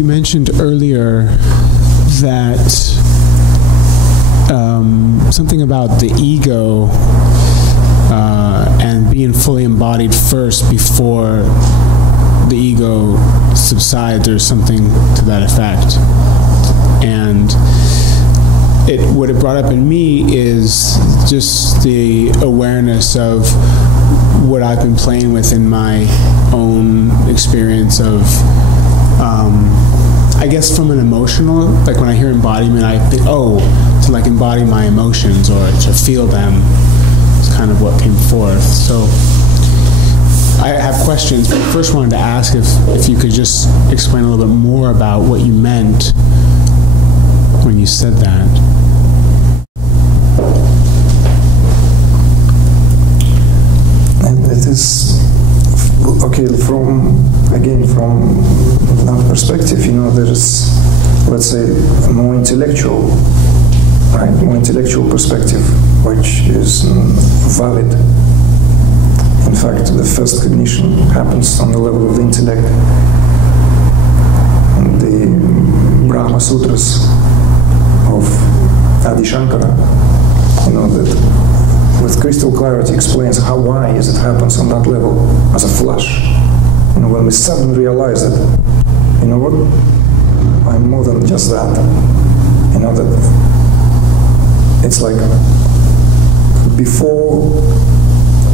You mentioned earlier that something about the ego and being fully embodied first before the ego subsides, or something to that effect. And what it brought up in me is just the awareness of what I've been playing with in my own experience of, I guess from an emotional, like when I hear embodiment, I think, oh, to like embody my emotions or to feel them is kind of what came forth. So I have questions, but I first wanted to ask if you could just explain a little bit more about what you meant when you said that. And it is, okay, from that perspective, there is, let's say, a more intellectual, right, more intellectual perspective, which is valid. In fact, the first cognition happens on the level of the intellect. And the Brahma Sutras of Adi Shankara, that with crystal clarity explains why it happens on that level as a flash. When we suddenly realize that, what, I'm more than just that. That it's like before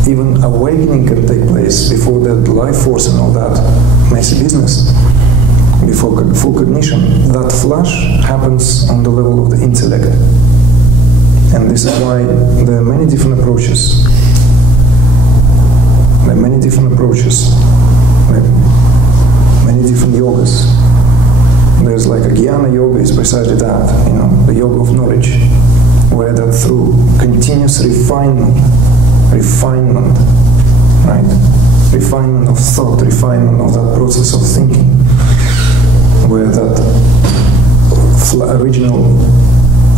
even awakening can take place, before the life force and all that messy business, before full cognition, that flash happens on the level of the intellect. And this is why there are many different approaches. Many different yogas. There's like a jnana yoga is precisely that, the yoga of knowledge, where that through continuous refinement, right? Refinement of thought, refinement of that process of thinking, where that original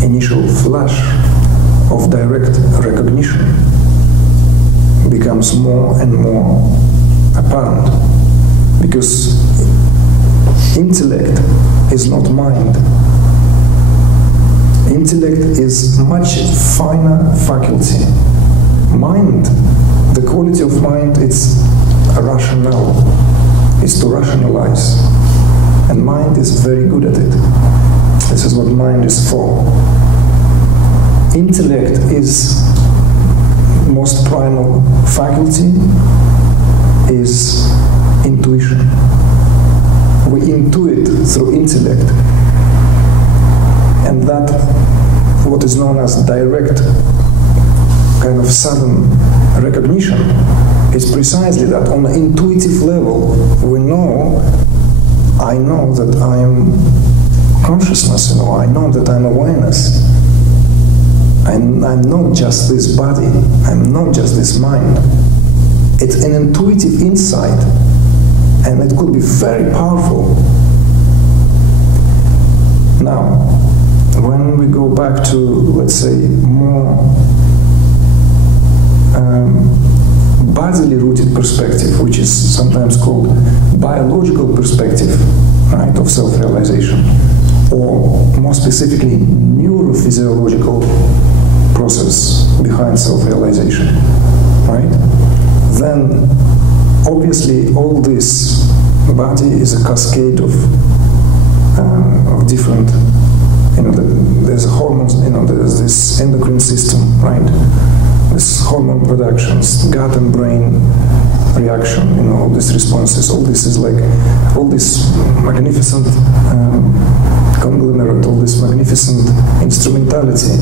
initial flash of direct recognition becomes more and more apparent, because intellect is not mind. Intellect is much finer faculty. Mind, the quality of mind, it's a rationale, it's to rationalize. And mind is very good at it. This is what mind is for. Intellect is most primal faculty, is intuition. We intuit through intellect. And that, what is known as direct kind of sudden recognition, is precisely that. On an intuitive level, I know that I am consciousness, I know that I'm awareness. I'm not just this body, I'm not just this mind. It's an intuitive insight, and it could be very powerful. Now, when we go back to, let's say, more bodily rooted perspective, which is sometimes called biological perspective, right, of self-realization, or more specifically neurophysiological process behind self-realization, right? Then obviously all this body is a cascade of different, there's hormones, there's this endocrine system, right? This hormone productions, gut and brain reaction, all these responses, all this is like, all this magnificent conglomerate, all this magnificent instrumentality.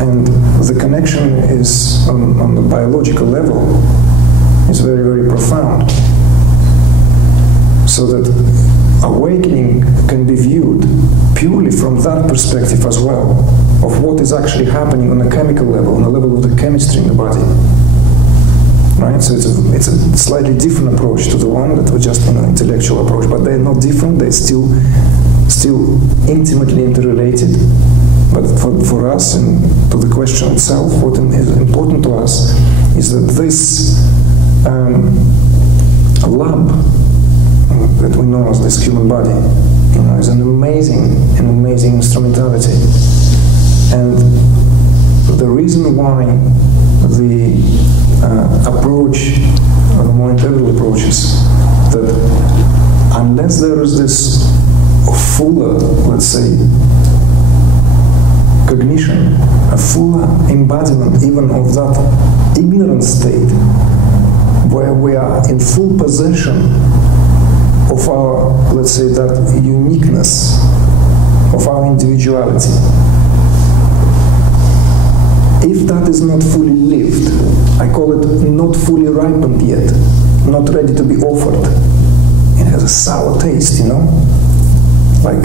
And the connection is on the biological level is very, very profound. So that awakening can be viewed purely from that perspective as well, of what is actually happening on a chemical level, on the level of the chemistry in the body. Right? So it's a slightly different approach to the one that was just an intellectual approach, but they're not different, they're still intimately interrelated. But for us, and to the question itself, what is important to us is that this lab, that we know as this human body, is an amazing instrumentality. And the reason why the approach, or the more integral approaches, that unless there is this fuller, let's say, cognition, a fuller embodiment even of that ignorant state, where we are in full possession of our, let's say, that uniqueness, of our individuality. If that is not fully lived, I call it not fully ripened yet, not ready to be offered. It has a sour taste, like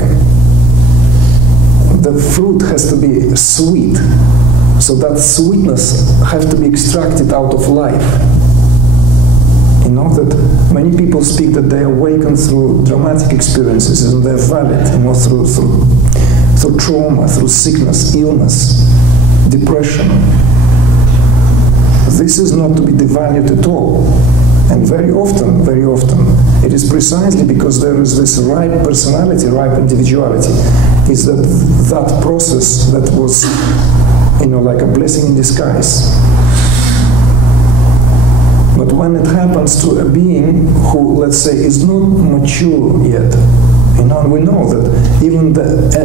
the fruit has to be sweet, so that sweetness has to be extracted out of life. That many people speak that they awaken through dramatic experiences, and they're valid, through trauma, through sickness, illness, depression. This is not to be devalued at all. And very often, it is precisely because there is this ripe personality, ripe individuality, is that process that was, like a blessing in disguise. But when it happens to a being who, let's say, is not mature yet, and we know that even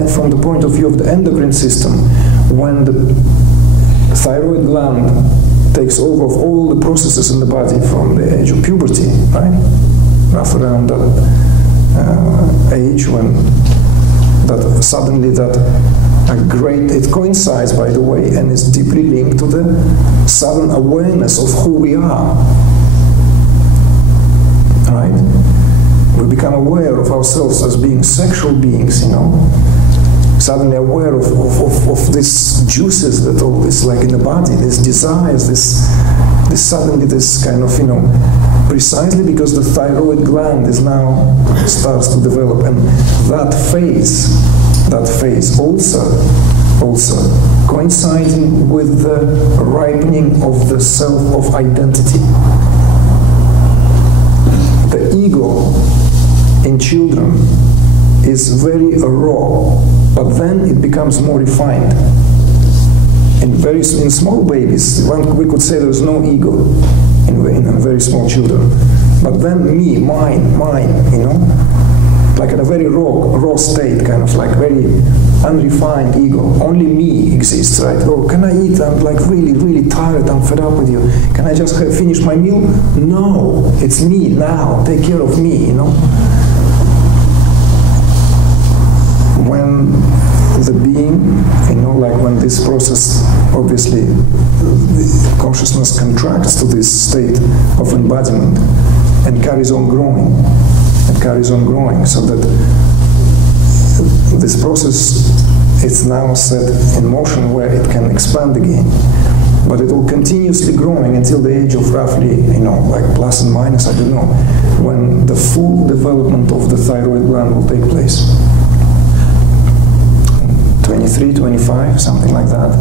from the point of view of the endocrine system, when the thyroid gland takes over of all the processes in the body from the age of puberty, right? Roughly around that age when that suddenly it coincides, by the way, and is deeply linked to the sudden awareness of who we are, right? We become aware of ourselves as being sexual beings, suddenly aware of these juices that all this, like in the body, these desires, this suddenly this kind of, precisely because the thyroid gland is now starts to develop, and that phase also coinciding with the ripening of the self of identity. The ego in children is very raw, but then it becomes more refined. In small babies, we could say there's no ego in very small children. But then me, mine, like in a very raw state, kind of like very unrefined ego. Only me exists, right? Oh, can I eat? I'm like really, really tired. I'm fed up with you. Can I just finish my meal? No, it's me now. Take care of me, When the being, like when this process, obviously, consciousness contracts to this state of embodiment and carries on growing, so that this process is now set in motion where it can expand again. But it will continuously growing until the age of roughly, like plus and minus, I don't know, when the full development of the thyroid gland will take place. 23, 25, something like that.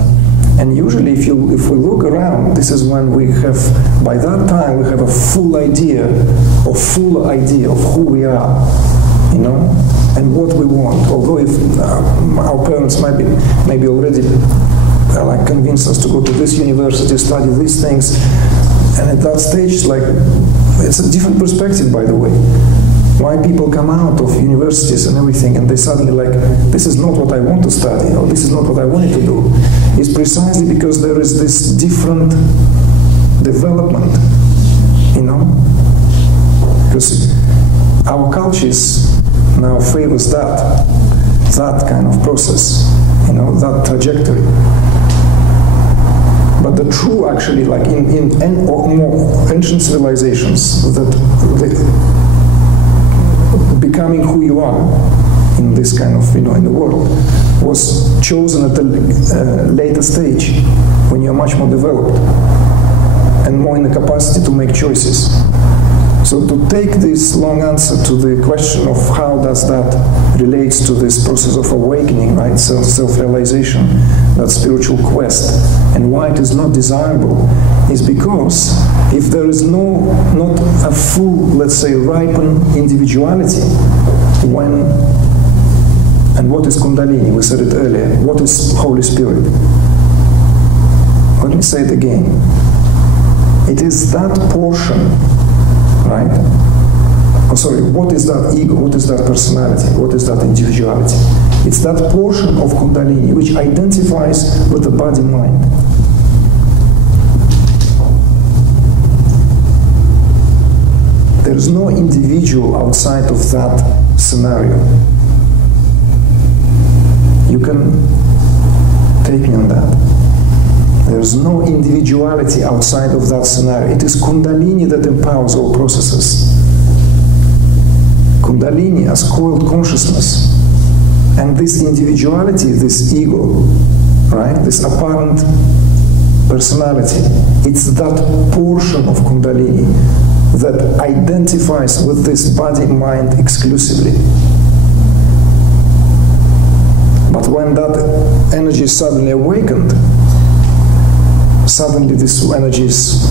And usually if we look around, this is when we have, by that time, we have a full idea of who we are, and what we want. Although if our parents maybe already like convinced us to go to this university, study these things, and at that stage, it's a different perspective, by the way. Why people come out of universities and everything, and they suddenly this is not what I want to study, or this is not what I wanted to do, is precisely because there is this different development, because our cultures now favors that kind of process, that trajectory. But the true, actually, like in more ancient civilizations, that becoming who you are in this kind of, in the world, was chosen at a later stage, when you're much more developed and more in the capacity to make choices. So to take this long answer to the question of how does that relates to this process of awakening, right, self-realization, that spiritual quest, and why it is not desirable, is because if there is not a full, let's say, ripen individuality when, and what is Kundalini? We said it earlier. What is Holy Spirit? Let me say it again. It is that portion, right? Oh, sorry, what is that ego? What is that personality? What is that individuality? It's that portion of Kundalini which identifies with the body-mind. There is no individual outside of that scenario. You can take me on that. There is no individuality outside of that scenario. It is Kundalini that empowers all processes. Kundalini as coiled consciousness. And this individuality, this ego, right, this apparent personality, it's that portion of Kundalini that identifies with this body-mind exclusively. But when that energy is suddenly awakened, suddenly this energy is,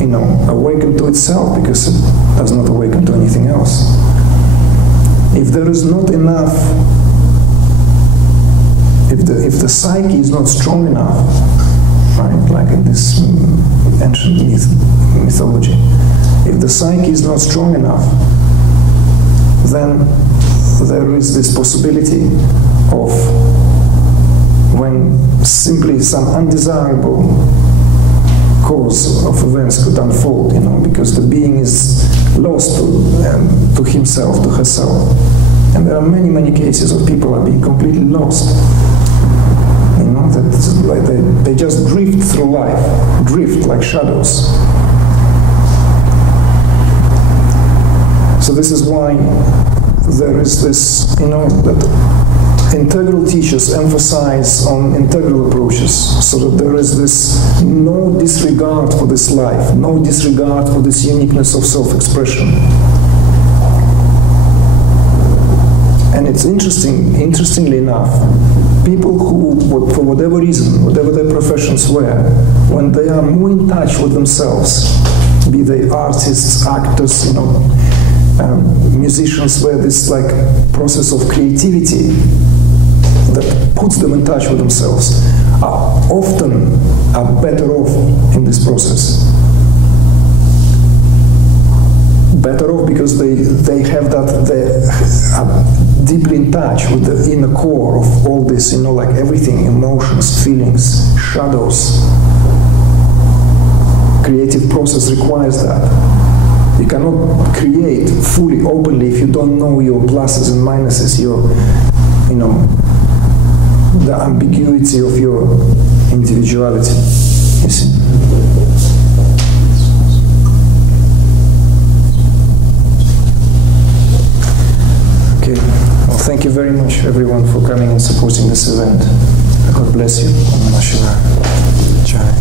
awakened to itself, because it does not awaken to anything else. If there is not enough, if the psyche is not strong enough, right, like in this ancient mythology, if the psyche is not strong enough, then there is this possibility of when simply some undesirable cause of events could unfold, because the being is lost to himself, to herself. And there are many, many cases of people are being completely lost. That they just drift through life, drift like shadows. So this is why there is this, that integral teachers emphasize on integral approaches, so that there is this no disregard for this life, no disregard for this uniqueness of self-expression. And it's interestingly enough, people who, for whatever reason, whatever their professions were, when they are more in touch with themselves, be they artists, actors, musicians, where this process of creativity that puts them in touch with themselves are better off in this process. Better off because they have that, they are deeply in touch with the inner core of all this, everything, emotions, feelings, shadows. Creative process requires that. You cannot create fully, openly, if you don't know your pluses and minuses, the ambiguity of your individuality, you see. Okay, well, thank you very much, everyone, for coming and supporting this event. God bless you. Jai.